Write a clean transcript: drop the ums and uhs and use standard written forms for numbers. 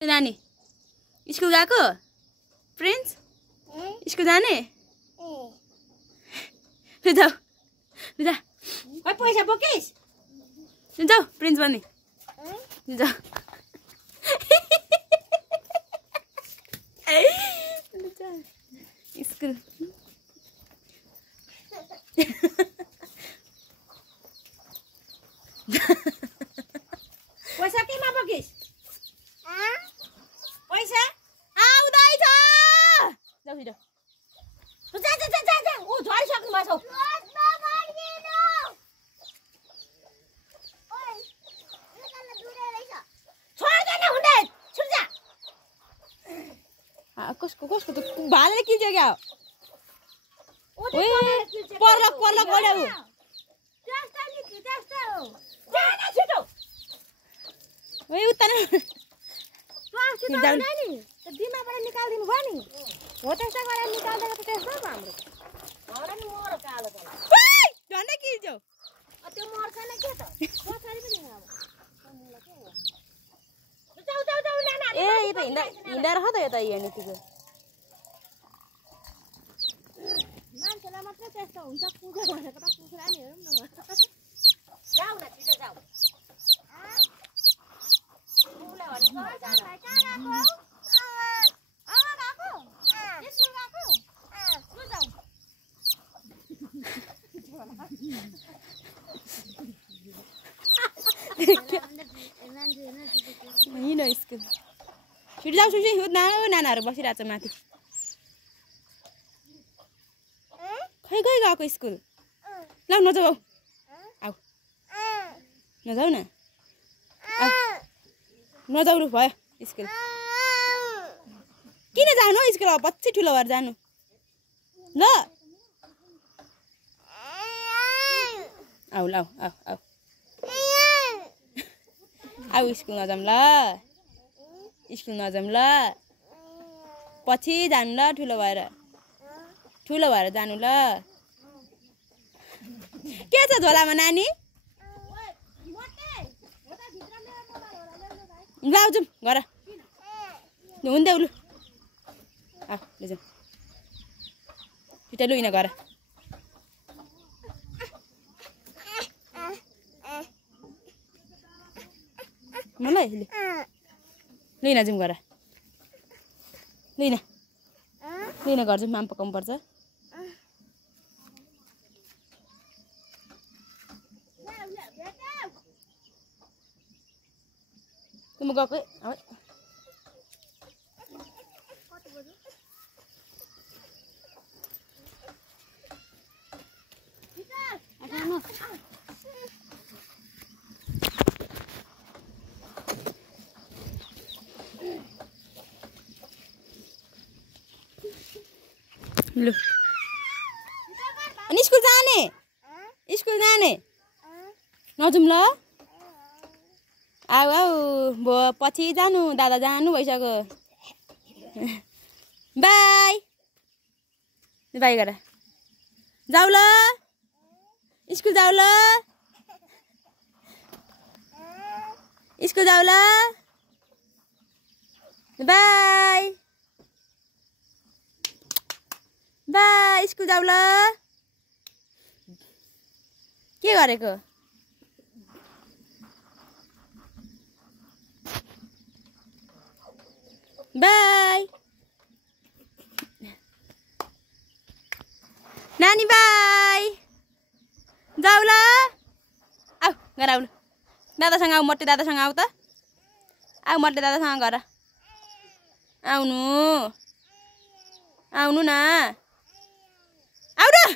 नानी स्कुल गएको prince school जाने जाऊ जा पैसा बोकिस् जाऊ प्रिन्स बन्ने जाऊ स्कुल पैसा केमा बोकिस् पैसा आउँदैछ जाऊ छिटो जा जा जा जा ओ झरिसक्नु भएको छ कसको त भाले किल्छ क्या पर्लक पर्लक गड्याउ ओइ उता न दिमाबाट निकाल्दिनु भयो नि हो त्यस्तो गरेर निकाल्दा त त्यस्तो भयो हाम्रो हाम्रो नि मर कालो त झन्डै किल्छौ त्यो मर्छ नि के त पछाडी पनि अब जाऊ जाऊ जाऊ नाना ए यो त हिँड्दा रह त यो त यहाँ निस्केको मान्छेलाई मात्रै त्यस्तो हुन्छ पुग्यो भनेको त कुखुरा नि हेरौँ न जाऊ न छिटो जाऊ पुग्ला भनेको हिँड स्कुल छिटो जाऊ सुसी नानाहरू बसिरहेको छ माथि खै खै गएको स्कुल ल नजाऊ आऊ नजाऊ न नजाउनु भयो स्कुल किन जानु स्कुल अब पछि ठुलो भएर जानु ल आऊ ल आऊ आऊ आऊ स्कुल नजाऊँ ल स्कुल नजाऊँ ल पछि जानु ल ठुलो भएर जानु ल के छ झोलामा नानी ल जाऊँ घर हुँदै उलु आऊ लैजाऊँ छिटो लुइन घर मलाई लुइन जाऊँ घर लुइन घर जाऊँ माम पकाउनु पर्छ तुम गएको लु अनि स्कुल जाने नजाऊँ ल आऊ आऊ पछि जानु दादा जानु भइसक्यो बाई बाई गर जाऊ ल स्कुल जाऊ ल बाई बाई स्कुल जाऊ ल के गरेको बाई नानी बाई जाऊ ल आऊ घर आऊ दादासँग आऊ मट्टे दादासँग आऊ त आऊ मट्टे दादासँग घर आउनु न आऊ र